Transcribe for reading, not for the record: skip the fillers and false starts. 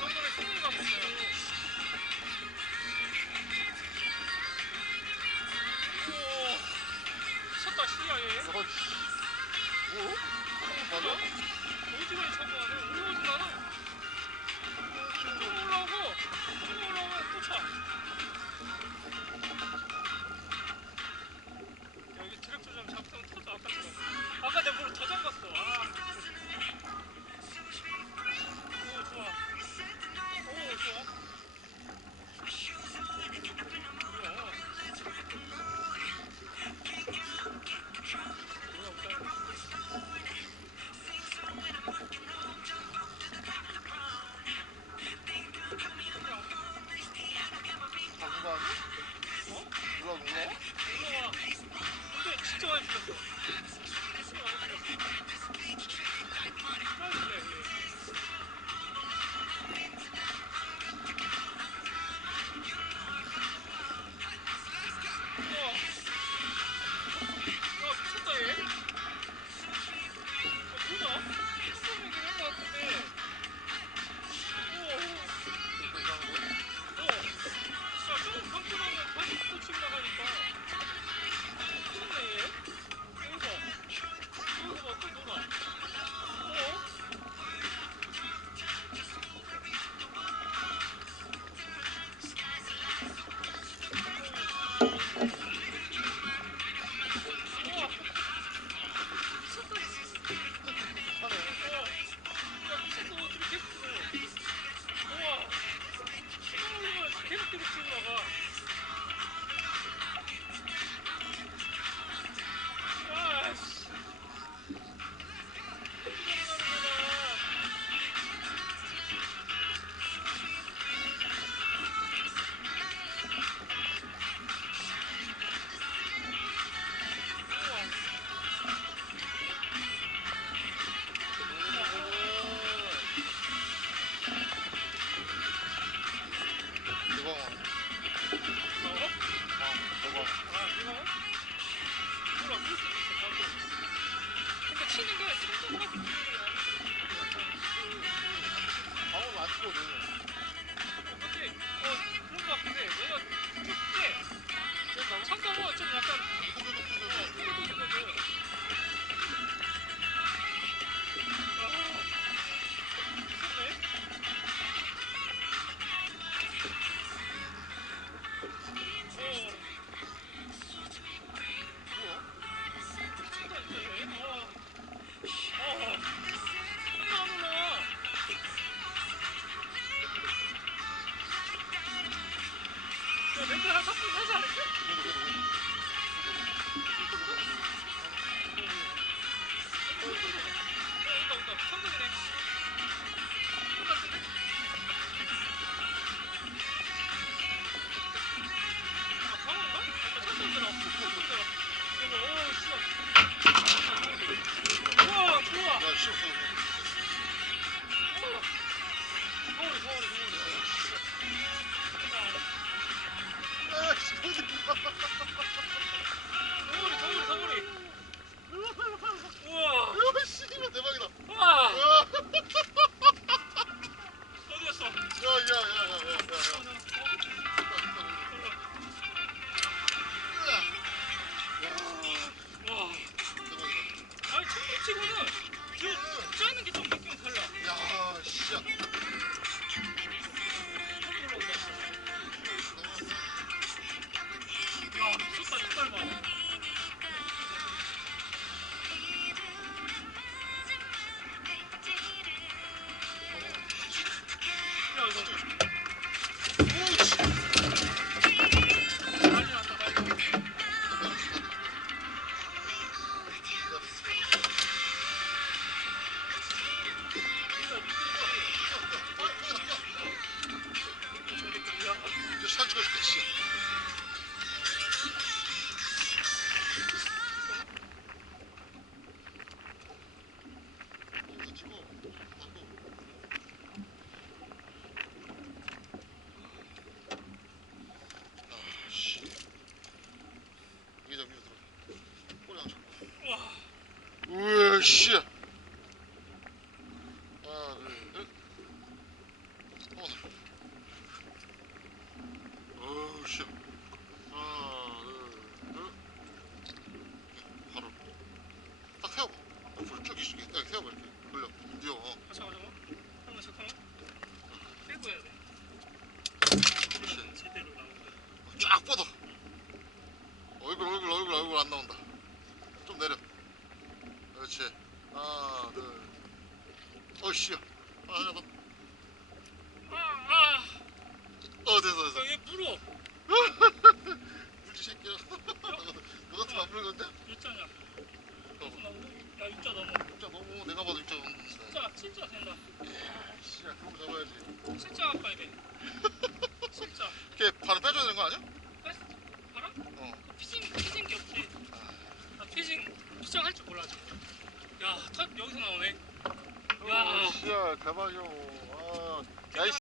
정도의 승리감 있어요. 오, 미쳤다 씨야 얘. 오? 맞아? 오지게 차고 가네. 올라오진 않아. 올라오고 올라오면 또 차. 여기 트랙 조정 잡으면 터져. 아까 내 물을 더 잠갔어. 아. 오 좋아. 오 좋아. 올라와? 근데 진짜 많이 죽였어. 진짜 많이 죽였어. 빨리래. 우와. 와 미쳤다 얘. 뭐냐? 한번이긴 한 것 같은데. 우와. 야 조금 감고 나면 다시 또 치고 나가니까. 미쳤네 얘. 여기서 막 또 놀아. 치는 게 생각보다 방금 안 치거든. 근데 그런 거 같은데 내가 그때 참가가 좀 약간 푸드거든. 멘트 한 3분 하지 않을까? 온다. 천둥이네. 똑같은데? 아, 방어인가? 천둥 들어. 이거, 오, 씨발. 우와, 좋아. 야, 씨 없어. 서울이. 아, 씨, 서울이. 우와. 야, 씨발 대박이다. 와. 야, 어디였어? 야. 와. 아니 청국치고는 짜는 게 좀 느낌이 달라. 야, 씨. 야 미쳤다 색깔 봐. 야 이거. 난리 났다. 산책할 때 씨. 우와, 씨. 하나, 둘, 셋. 너. 아, 됐어. 얘 물어. 물지 새끼야. 너 같으면 안 물건데? 육자냐? 어. 야, 육자 넘어. 육자 너무 내가 봐도 육자 너무. 진짜 된다. 씨, 그럼 잡아야지. 진짜 가까이 돼. 진짜. 걔 바로 빼줘야 되는 거 아니야? 뺐어? 알아? 어. 피싱 게 없지. 나 피싱 할 줄 몰라 지금. 야, 턱 여기서 나오네. 야. 씨야 대박이요.